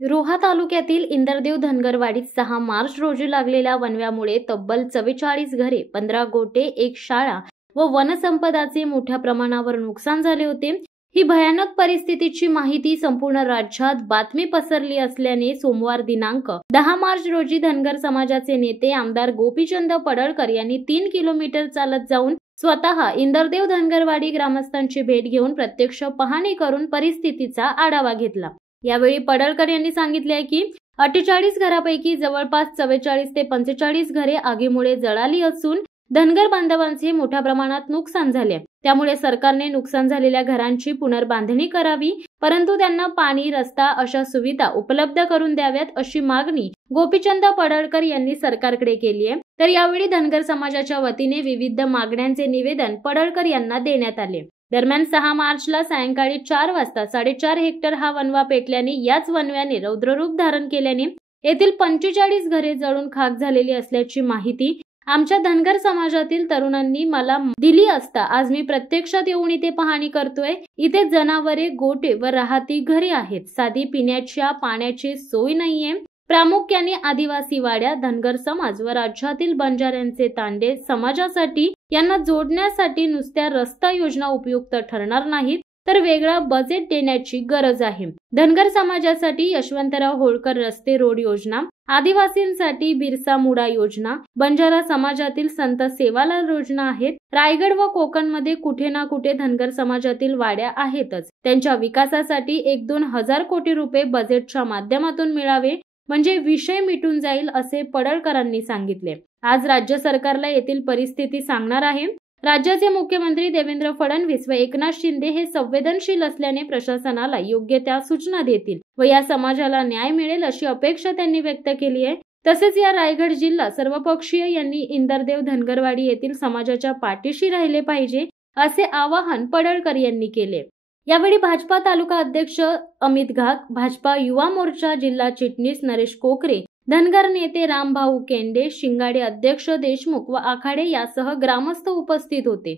रोहा तालुक्यातील इंदरदेव धनगरवाडीत 6 मार्च रोजी लागलेल्या वणव्यामुळे तब्बल 44 घरे, 15 गोटे, एक शाळा व वनसंपदाचे मोठ्या प्रमाणावर नुकसान झाले होते। ही भयानक परिस्थितीची माहिती संपूर्ण राज्यात बातमी पसरली असल्याने सोमवार दिनांक 10 मार्च रोजी धनगर समाजाचे नेते आमदार गोपीचंद पडळकर यांनी 3 किलोमीटर चालत जाऊन स्वतः इंदरदेव धनगरवाडी ग्रामस्थांची भेट घेऊन प्रत्यक्ष पाहणी करून परिस्थितीचा आढावा घेतला। यावेळी पडळकर यांनी सांगितले की 48 घरापैकी जवळपास 44 ते 45 घरे आगीमुळे जळाली असून धनगर बांधवांचे मोठ्या प्रमाणात नुकसान झाले। त्यामुळे सरकारने नुकसान झालेल्या घरांची पुनर्बांधणी करावी, परंतु त्यांना पाणी, रस्ता अशा सुविधा उपलब्ध करून द्याव्यात अशी मागणी गोपीचंद पडळकर यांनी सरकारकडे केली आहे। तर यावेळी धनगर समाजाच्या वतीने विविध मागण्यांचे निवेदन पडळकर यांना देण्यात आले। दरम्यान 6 मार्चला सायंकाळी 4 वाजता 4.5 हेक्टर हा वणवा पेटल्याने याच वणव्याने रौद्ररूप धारण केल्याने येथील 45 घरे जळून खाक झालेली असल्याची माहिती आमच्या धनगर समाजातील तरुणांनी मला दिली असता आज मी प्रत्यक्षात येऊन इथे पाहणी करतोय। इथे जनावरे, गोटे व राहती घरे आहेत। साधी पिण्याच्या पाण्याची सोय नाहीये। प्रामुख्याने आदिवासी वाड्या, धनगर समाज व राज्यातील बंजाऱ्यांचे तांडे समाजासाठी यांना जोडण्यासाठी नुसत्या रस्ता योजना उपयुक्त ठरणार नाहीत, तर वेगळा बजेट देण्याची गरज आहे। धनगर समाजासाठी यशवंतराव होळकर रस्ते रोड योजना, आदिवासींसाठी बिरसा मुंडा योजना, बंजारा समाजातील संत सेवालाल योजना आहेत। रायगड व कोकणमध्ये कुठे ना कुठे धनगर समाजातील वाड्या आहेतच। त्यांच्या विकासासाठी 1-2 हजार कोटी रुपये बजेटच्या माध्यमातून मिळावे म्हणजे विषय मिटून जाईल असे पडळकरांनी सांगितले। आज राज्य सरकारला येथील परिस्थिती सांगणार आहे। राज्याचे मुख्यमंत्री देवेंद्र फडणवीस व एकनाथ शिंदे हे संवेदनशील असल्याने प्रशासनाला योग्य त्या सूचना देतील व या समाजाला न्याय मिळेल अशी अपेक्षा त्यांनी व्यक्त केली आहे। तसेच या रायगड जिल्हा सर्वपक्षीय यांनी इंदरदेव धनगरवाडी येथील समाजाच्या पाठीशी राहिले पाहिजे असे आवाहन पडळकर यांनी केले। यावेळी भाजपा तालुका अध्यक्ष अमित घाग, भाजपा युवा मोर्चा जिल्हा चिटणीस नरेश कोकरे, धनगर नेते रामभाऊ केंडे, शिंगाडे अध्यक्ष देशमुख व आखाडे यासह ग्रामस्थ उपस्थित होते।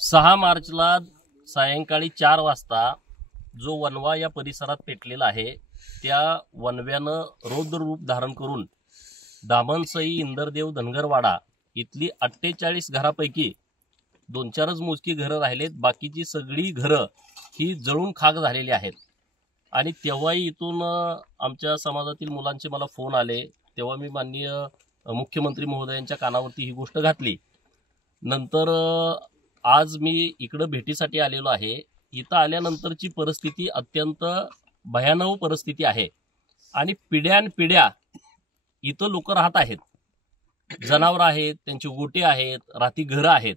6 मार्चला सायंकाळी 4 वाजता जो वणवा या परिसरात पेटलेला आहे त्या वणव्यानं रौद्र रूप धारण करून दामनसई इंदरदेव धनगरवाडा इथली 48 घरापैकी 2-4च मोजकी घरं राहिलेत। बाकीची सगळी घरं ही जळून खाक झालेली आहेत। आणि तेव्हाही इथून आमच्या समाजातील मुलांचे मला फोन आले, तेव्हा मी माननीय मुख्यमंत्री महोदयांच्या कानावरती ही गोष्ट घातली। नंतर आज मी इकडं भेटीसाठी आलेलो आहे। इथं आल्यानंतरची परिस्थिती अत्यंत भयानक परिस्थिती आहे आणि पिढ्यानपिढ्या इथं लोक राहत आहेत। जनावरं आहेत, त्यांची गोटे आहेत, राहती घरं आहेत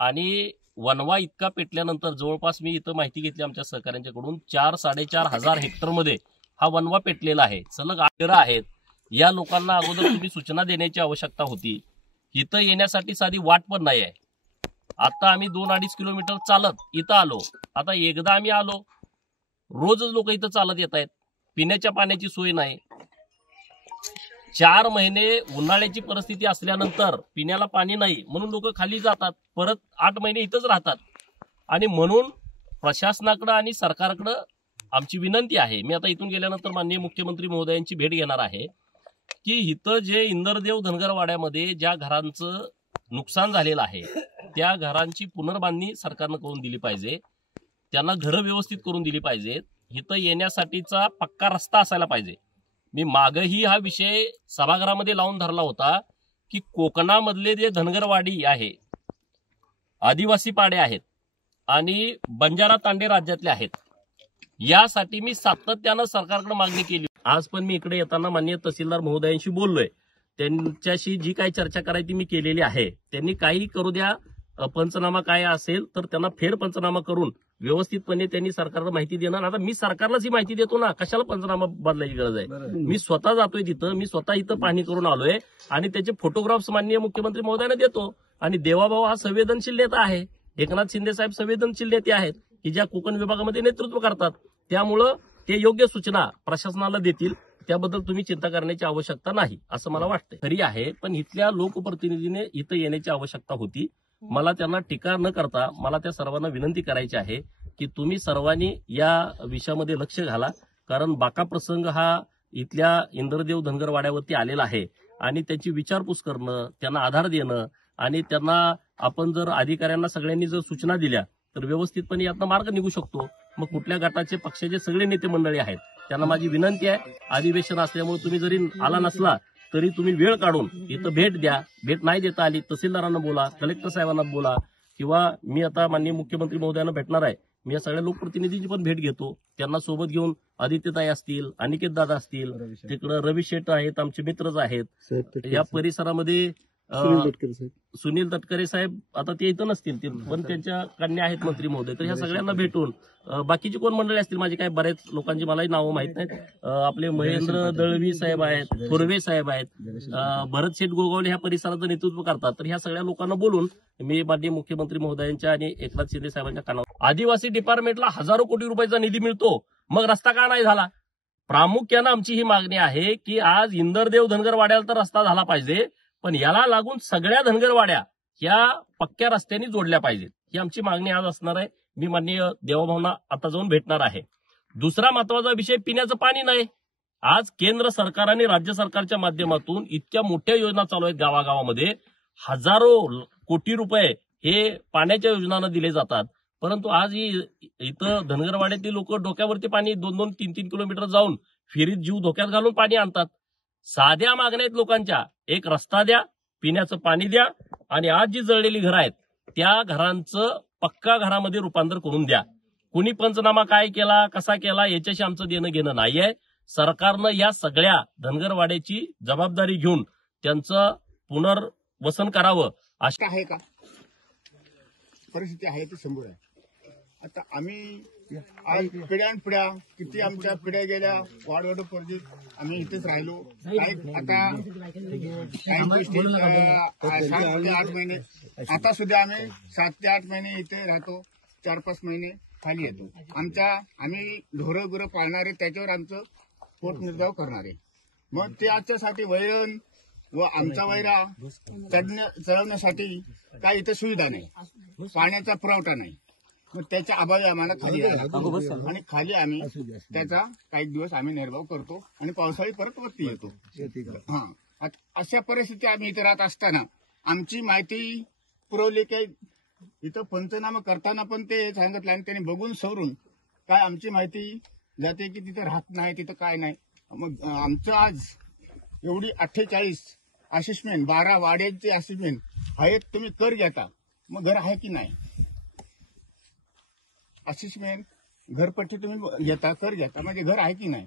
आणि वणवा इतका पेटल्यानंतर जवळपास मी इथं माहिती घेतली आमच्या सहकाऱ्यांच्याकडून 4-4.5 हजार हेक्टरमध्ये हा वणवा पेटलेला आहे। सलग 8 घरं आहेत। या लोकांना अगोदर तुम्ही सूचना देण्याची आवश्यकता होती। इथं येण्यासाठी साधी वाट पण नाही आहे। आता आम्ही 2-2.5 किलोमीटर चालत इथं आलो। आता एकदा आम्ही आलो, रोजच लोक इथं चालत येत आहेत। पिण्याच्या पाण्याची सोय नाही। 4 महिने उन्हाळ्याची परिस्थिती असल्यानंतर पिण्याला पाणी नाही म्हणून लोक खाली जातात, परत 8 महिने इथंच राहतात। आणि म्हणून प्रशासनाकडे आणि सरकारकडे आमची विनंती आहे। मी आता इथून गेल्यानंतर माननीय मुख्यमंत्री महोदयांची भेट घेणार आहे की इथं जे इंदरदेव धनगरवाड्यामध्ये ज्या घरांचं नुकसान झालेलं आहे त्या घरांची पुनर्बांधणी सरकारनं करून दिली पाहिजे। त्यांना घरं व्यवस्थित करून दिली पाहिजेत। इथं येण्यासाठीचा पक्का रस्ता असायला पाहिजे। मी मागही हा विषय सभागृहामध्ये लावून धरला होता की कोकणामधले जे धनगरवाडी आहे, आदिवासी पाडे आहेत आणि बंजारा तांडे राज्यातले आहेत, यासाठी मी सातत्यानं सरकारकडे मागणी केली। आज पण मी इकडे येताना माननीय तहसीलदार महोदयांशी बोललोय। त्यांच्याशी जी काही चर्चा करायची मी केलेली आहे। त्यांनी काही करू द्या, पंचनामा काय असेल तर त्यांना फेर पंचनामा करून व्यवस्थितपणे त्यांनी सरकारला माहिती देणार। आता मी सरकारलाच ही माहिती देतो ना, कशाला पंचनामा बदलायची गरज आहे। मी स्वतः जातोय तिथं, मी स्वतः इथं पाहणी करून आलोय आणि त्याचे फोटोग्राफ्स माननीय मुख्यमंत्री महोदयांना देतो। आणि देवाभाऊ हा संवेदनशील नेता आहे। एकनाथ शिंदे साहेब संवेदनशील नेते आहेत की ज्या कोकण विभागामध्ये नेतृत्व करतात। त्यामुळं ते योग्य सूचना प्रशासनाला देतील, त्याबद्दल तुम्ही चिंता करण्याची आवश्यकता नाही असं मला वाटतं। खरी आहे, पण इथल्या लोकप्रतिनिधीने इथं येण्याची आवश्यकता होती। मला त्यांना टीका न करता मला त्या सर्वांना विनंती करायची आहे की तुम्ही सर्वांनी या विषयामध्ये लक्ष घाला, कारण बाका प्रसंग हा इथल्या इंद्रदेव धनगर वाड्यावरती आलेला आहे आणि त्यांची विचारपूस करणं, त्यांना आधार देणं आणि त्यांना आपण जर अधिकाऱ्यांना सगळ्यांनी जर सूचना दिल्या तर व्यवस्थितपणे यातनं मार्ग निघू शकतो. मग कुठल्या गटाचे पक्षाचे सगळे नेते मंडळी आहेत त्यांना माझी विनंती आहे, अधिवेशन असल्यामुळे तुम्ही जरी आला नसला तरी तुम्ही वेळ काढून इथं भेट द्या. भेट नाही देता आली तहसीलदारांना बोला, कलेक्टर साहेबांना बोला, किंवा मी आता माननीय मुख्यमंत्री महोदयांना भेटणार आहे, मी या सगळ्या लोकप्रतिनिधींची पण भेट घेतो. त्यांना सोबत घेऊन आदित्यताई असतील, अनिकेत दादा असतील, तिकडं रवी शेठ आहेत, आमचे मित्रच आहेत. या परिसरामध्ये सुनील तटकरे साहेब आता ते इथं नसतील, पण त्यांच्या कन्या आहेत मंत्री महोदय, तर ह्या सगळ्यांना भेटून बाकीची कोण मंडळी असतील माझे काय बऱ्याच लोकांची मलाही नावं माहित नाहीत. आपले महेंद्र दळवी साहेब आहेत, थोरवे साहेब आहेत, भरत शेठ गोगावले ह्या परिसराचं नेतृत्व करतात. तर ह्या सगळ्या लोकांना बोलून मी माननीय मुख्यमंत्री महोदयांच्या आणि एकनाथ शिंदे साहेबांच्या कानावर, आदिवासी डिपार्टमेंटला हजारो कोटी रुपयाचा निधी मिळतो, मग रस्ता का नाही झाला? प्रामुख्यानं आमची ही मागणी आहे की आज इंदरदेव धनगर वाड्याला तर रस्ता झाला पाहिजे, पण याला लागून सगळ्या धनगरवाड्या ह्या पक्क्या रस्त्याने जोडल्या पाहिजेत. ही आमची मागणी आज असणार आहे. मी माननीय देवाभाऊंना आता जाऊन भेटणार आहे. दुसरा महत्वाचा विषय पिण्याचं पाणी नाही. आज केंद्र सरकार आणि राज्य सरकारच्या माध्यमातून इतक्या मोठ्या योजना चालू आहेत गावागावामध्ये, हजारो कोटी रुपये हे पाण्याच्या योजनांना दिले जातात, परंतु आज इथं धनगरवाड्यातील लोक डोक्यावरती पाणी 2-2, 3-3 किलोमीटर जाऊन फेरीत जीव धोक्यात घालून पाणी आणतात. साध्या मागण्या आहेत लोकांच्या, एक रस्ता द्या, पिण्याचं पाणी द्या आणि आज जी जळलेली घरं आहेत त्या घरांचं पक्का घरामध्ये रूपांतर करून द्या. कुणी पंचनामा काय केला, कसा केला याच्याशी आमचं देणं घेणं नाहीये. सरकारनं या सगळ्या धनगरवाड्याची जबाबदारी घेऊन त्यांचं पुनर्वसन करावं. अशा आहे का परिस्थिती आहे ती समोर आहे. आता आम्ही आज पिढ्यानपिढ्या किती आमच्या पिढ्या गेल्या वाढवड परिस्थितीत आम्ही इथेच राहिलो. आता काही गोष्टी 7 ते 8 महिने, आता सुद्धा आम्ही 7 ते 8 महिने इथे राहतो, 4-5 महिने खाली येतो. आम्ही ढोरं गुरं पाळणारे, त्याच्यावर आमचं पोटनिर्वाह करणारे. मग ते आजच्यासाठी वैरण व आमचा वैरा चढवण्यासाठी काही इथे सुविधा नाही, पाण्याचा पुरवठा नाही. मग त्याच्या अभावी आम्हाला खाली यायला लागतं आणि खाली आम्ही त्याचा काही दिवस आम्ही निर्वाह करतो आणि पावसाळी परत वरती येतो. हा, अशा परिस्थिती आम्ही इथे राहत असताना आमची माहिती पुरवली की इथं पंचनामा करताना पण ते सांगितलं आणि त्यांनी बघून सवरून काय आमची माहिती जाते की तिथं राहत नाही, तिथं काय नाही. मग आमचं आज एवढी 48 असेसमेंट, 12 वाड्यांचे असेसमेंट आहेत, तुम्ही कर घेता, मग घर आहे की नाही? असेसमेंट घरपट्टी तुम्ही घेता, कर घेता, म्हणजे घर आहे की नाही?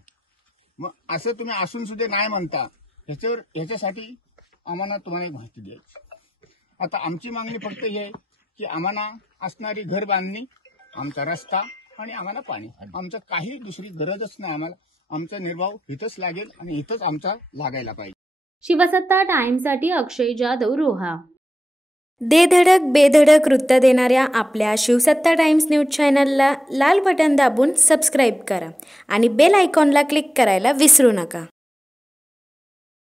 मग असं तुम्ही असून सुद्धा नाही म्हणता, ह्याच्यासाठी आम्हाला तुम्हाला एक माहिती द्यायची. आता आमची मागणी फक्त ही आहे की आम्हाला असणारी घर बांधणी, आमचा रस्ता आणि आम्हाला पाणी, आमचं काही दुसरी गरजच नाही. आम्हाला आमचा निर्वाह इथंच लागेल आणि इथंच आमचा लागायला पाहिजे. शिवसत्ता टाइम्ससाठी अक्षय जाधव, रोहा. धडक बेधडक वृत्त देणाऱ्या आपल्या शिवसत्ता टाइम्स न्यूज चॅनलला लाल बटन दाबून सबस्क्राईब करा आणि बेल आयकॉनला क्लिक करायला विसरू नका.